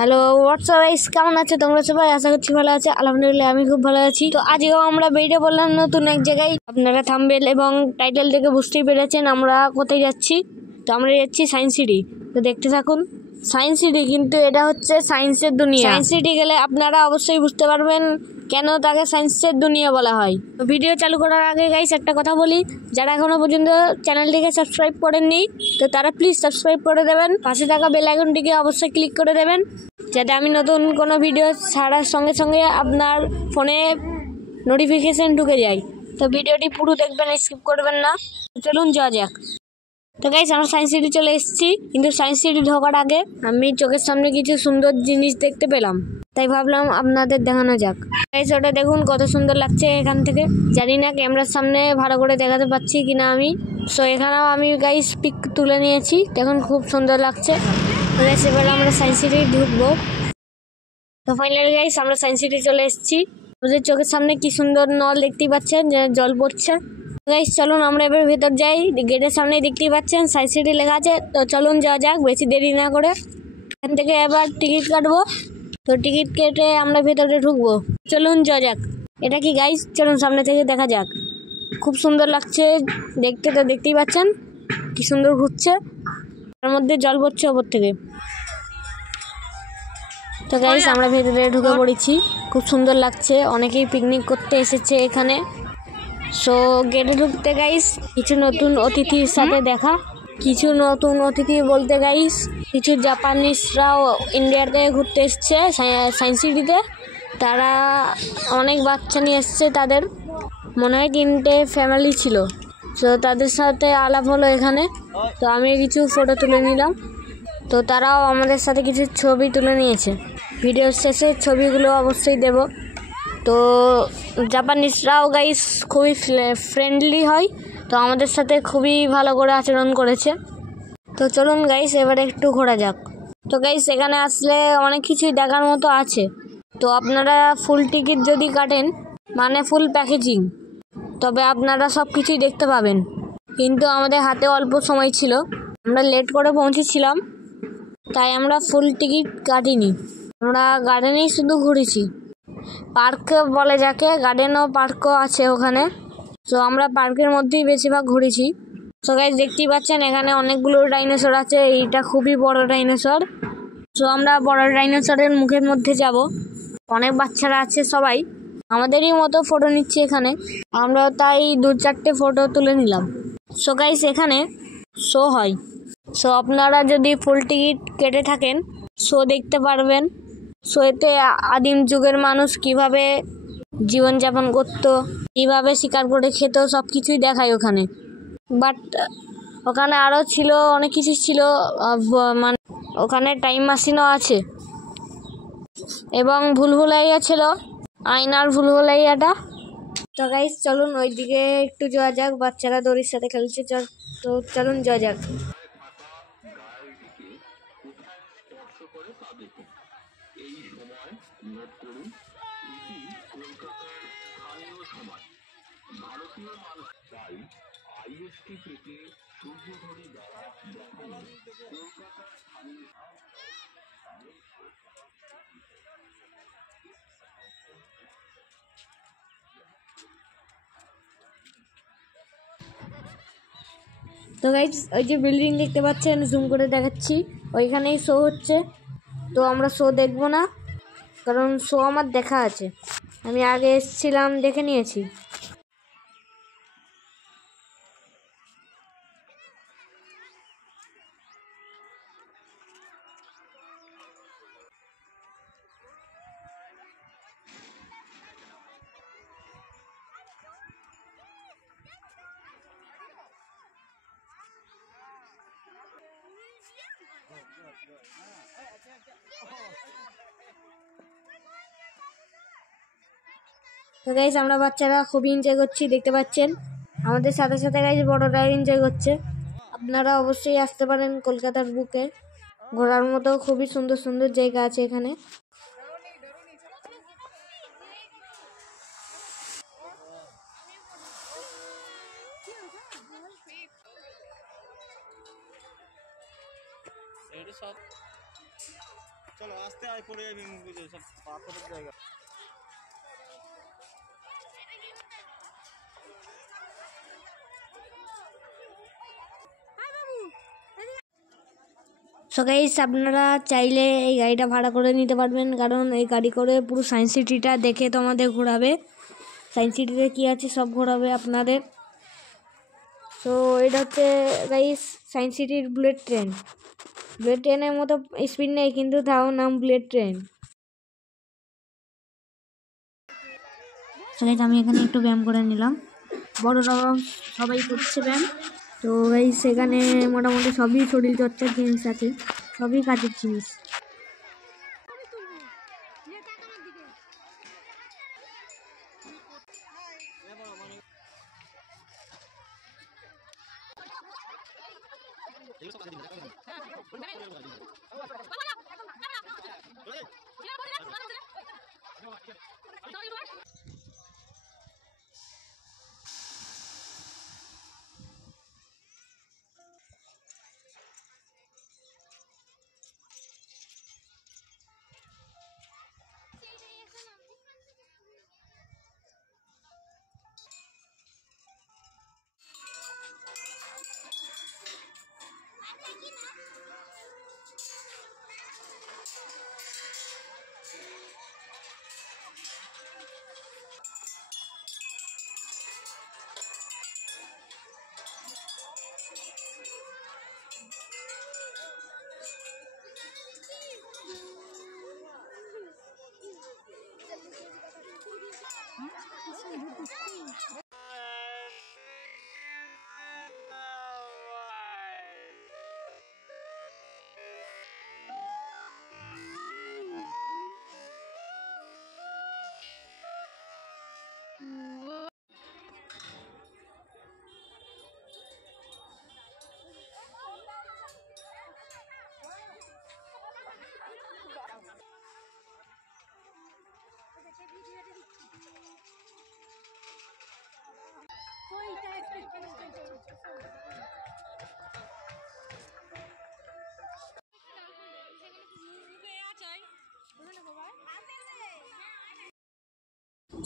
Hello WhatsApp guys, কেমন আছো তোমরা সবাই? আশা করছি ভালো আছে। আলহামদুলিল্লাহ আমি খুব ভালো আছি। তো আজকেও আমরা বেরিয়ে বললাম নতুন এক জায়গায়। আপনারা থাম্বনেল এবং টাইটেল থেকে বুঝতেই পেরেছেন আমরা কোথায় যাচ্ছি। তো আমরা যাচ্ছি সায়েন্স সিটি। তো দেখতে থাকুন। সায়েন্স সিটি, কিন্তু এটা হচ্ছে সায়েন্সের দুনিয়া। সায়েন্স সিটি গেলে আপনারা অবশ্যই বুঝতে পারবেন কেন তাকে সায়েন্সের দুনিয়া বলা হয়। তো ভিডিও চালু করার আগে গাইস একটা কথা বলি, যারা এখনো পর্যন্ত চ্যানেলটিকে সাবস্ক্রাইব করেননি তো তারা প্লিজ সাবস্ক্রাইব করে দেবেন। পাশে থাকা বেল আইকনটিকে অবশ্যই ক্লিক করে দেবেন, যাতে আমি নতুন কোনো ভিডিও ছাড়ার সঙ্গে সঙ্গে আপনার ফোনে নোটিফিকেশন ঢুকে যায়। তো ভিডিওটি পুরো দেখবেন, স্কিপ করবেন না। চলুন যাওয়া যাক। তো গাইস আমরা সায়েন্স সিটি চলে এসেছি, কিন্তু সায়েন্স সিটি ঢোকার আগে আমি চোখের সামনে কিছু সুন্দর জিনিস দেখতে পেলাম, তাই ভাবলাম আপনাদের দেখানো যাক। গাইস ওটা দেখুন কত সুন্দর লাগছে এখান থেকে। জানি না ক্যামেরার সামনে ভালো করে দেখাতে পাচ্ছি কিনা আমি। সো এখানেও আমি গাইস পিক তুলে নিয়েছি, দেখুন খুব সুন্দর লাগছে। তো গাইস এবার আমরা সায়েন্স সিটি ঢুকবো। তো ফাইনালি গাইস আমরা সায়েন্স সিটি চলে এসেছি। আমাদের চোখের সামনে কি সুন্দর নল দেখতেই পাচ্ছেন, যে জল পড়ছে। গাইস চলুন আমরা এবার ভেতর যাই। গেটের সামনে দেখতেই পাচ্ছেন সায়েন্স সিটি লেখা আছে। তো চলুন যাওয়া যাক বেশি দেরি না করে। এখান থেকে এবার টিকিট কাটবো। তো টিকিট কেটে আমরা ভেতরে ঢুকবো। চলুন যাওয়া যাক। এটা কি গাইস, চলুন সামনে থেকে দেখা যাক। খুব সুন্দর লাগছে দেখতে। তো দেখতেই পাচ্ছেন কি সুন্দর ঘুরছে, তার মধ্যে জল পড়ছে ওপর থেকে। তো গাইস আমরা ভেতরে ঢুকে পড়েছি, খুব সুন্দর লাগছে। অনেকেই পিকনিক করতে এসেছে এখানে। সো গেটে ঢুকতে গাইস কিছু নতুন অতিথির সাথে দেখা। কিছু নতুন অতিথি বলতে গাইস কিছু জাপানিজরাও ইন্ডিয়াতে ঘুরতে এসছে সায়েন্স সিটিতে। তারা অনেক বাচ্চা নিয়ে এসছে, তাদের মনে হয় 3টে ফ্যামিলি ছিল। তো তাদের সাথে আলাপ হলো এখানে। তো আমি কিছু ফটো তুলে নিলাম। তো তারাও আমাদের সাথে কিছু ছবি তুলে নিয়েছে। ভিডিওর শেষে ছবিগুলো অবশ্যই দেব। তো জাপানিজরাও গাইস খুবই ফ্রেন্ডলি হয়, তো আমাদের সাথে খুবই ভালো করে আচরণ করেছে। তো চলুন গাইস এবারে একটু ঘোরা যাক। তো গাইস এখানে আসলে অনেক কিছুই দেখার মতো আছে। তো আপনারা ফুল টিকিট যদি কাটেন, মানে ফুল প্যাকেজিং, তবে আপনারা সব কিছুই দেখতে পাবেন। কিন্তু আমাদের হাতে অল্প সময় ছিল, আমরা লেট করে পৌঁছেছিলাম, তাই আমরা ফুল টিকিট কাটিনি। আমরা গার্ডেনেই শুধু ঘুরেছি। পার্ক বলে যাকে, গার্ডেনও পার্কও আছে ওখানে। তো আমরা পার্কের মধ্যেই বেশিরভাগ ঘুরেছি। তো গাইস দেখতেই পাচ্ছেন এখানে অনেকগুলো ডাইনোসর আছে। এইটা খুবই বড় ডাইনোসর। তো আমরা বড় ডাইনোসরের মুখের মধ্যে যাব। অনেক বাচ্চারা আছে, সবাই আমাদেরই মতো ফটো নিচ্ছে এখানে। আমরা তাই 2-4টে ফটো তুলে নিলাম। সো গাইস এখানে শো হয়। সো আপনারা যদি ফুল টিকিট কেটে থাকেন শো দেখতে পারবেন। সো এতে আদিম যুগের মানুষ কিভাবে জীবনযাপন করত, কিভাবে শিকার করে খেত, সব কিছুই দেখায় ওখানে। বাট ওখানে আরও ছিল অনেক কিছু ছিল, মানে ওখানে টাইম মেশিনও আছে এবং ভুলভুলাইয়া ছিল, আয়নার ভুলভুলাইয়াটা। তো গাইস চলুন ওইদিকে একটু যাওয়া যাক, বাচ্চারা দড়ির সাথে খেলছে। তো চলুন যাওয়া যাক। তো গাইস ওই যে বিল্ডিং দেখতে পাচ্ছেন, জুম করে দেখাচ্ছি, ওইখানেই শো হচ্ছে। তো আমরা শো দেখবো না, কারণ শো আমার দেখা আছে, আমি আগে এসেছিলাম, দেখে নিয়েছি। তো গাইস আমরা বাচ্চারা খুবই এনজয় করছি, দেখতে পাচ্ছেন আমাদের সাথে সাথে গাইস বড়রাও এনজয় করছে। আপনারা অবশ্যই আসতে পারেন কলকাতার বুকে, ঘোরার মতো খুবই সুন্দর সুন্দর জায়গা আছে এখানে। চলো আস্তে আয় পড়ে যাবি বুঝে সব পাথরের জায়গা। সো গাইস আপনারা চাইলে এই গাড়িটা ভাড়া করে নিতে পারবেন, কারণ এই গাড়ি করে পুরো সায়েন্স সিটিটা দেখে তোমাদের ঘোরাবে। সায়েন্স সিটিতে কী আছে সব ঘোরাবে আপনাদের। সো এটা হচ্ছে গাইস সায়েন্স সিটির বুলেট ট্রেন। বুলেট ট্রেনের মতো স্পিড নেই, কিন্তু তাও নাম বুলেট ট্রেন। সো গাইস আমি এখানে একটু ব্যায়াম করে নিলাম, বড়রাও সবাই করছে ব্যায়াম। তো গাইস সেখানে মোটামুটি সবই শরীরচর্চার জিনিস আছে, সবই কাজের জিনিস।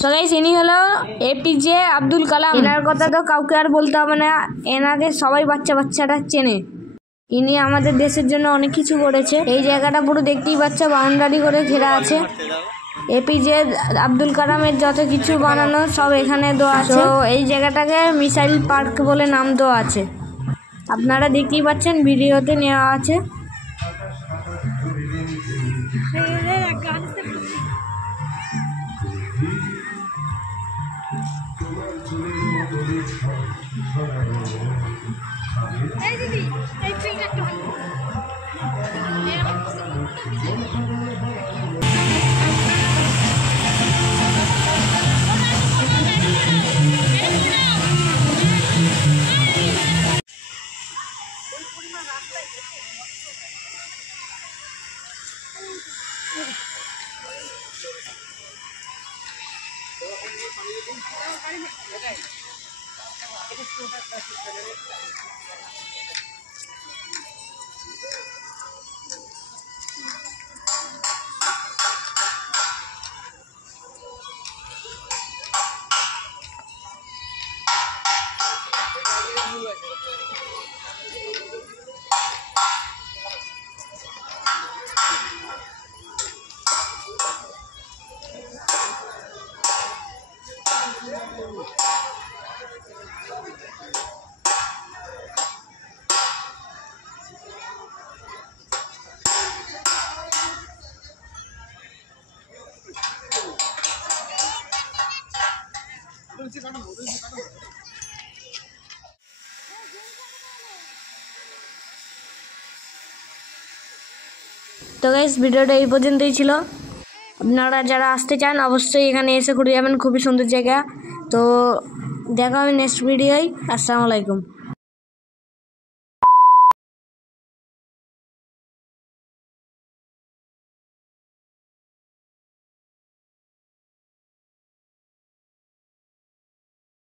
সো গাইস ইনি হলো এপিজে আব্দুল কালাম। এনার কথা তো কাউকে আর বলতে হবে না, এনাকে সবাই বাচ্চারা চেনে। ইনি আমাদের দেশের জন্য অনেক কিছু করেছে। এই জায়গাটা পুরো দেখতেই পাচ্ছ বাউন্ডারি করে ঘেরা আছে। এপিজে আব্দুল কালামের যত কিছু বানানো সব এখানে দেওয়া আছে। তো এই জায়গাটাকে মিসাইল পার্ক বলে নাম দেওয়া আছে, আপনারা দেখতেই পাচ্ছেন ভিডিওতে নেওয়া আছে। তো গাইস ভিডিওটা এই পর্যন্তই ছিল। আপনারা যারা আসতে চান অবশ্যই এখানে এসে ঘুরে যাবেন, খুবই সুন্দর জায়গা। তো দেখা হবে নেক্সট ভিডিওয়। আসসালামু আলাইকুম।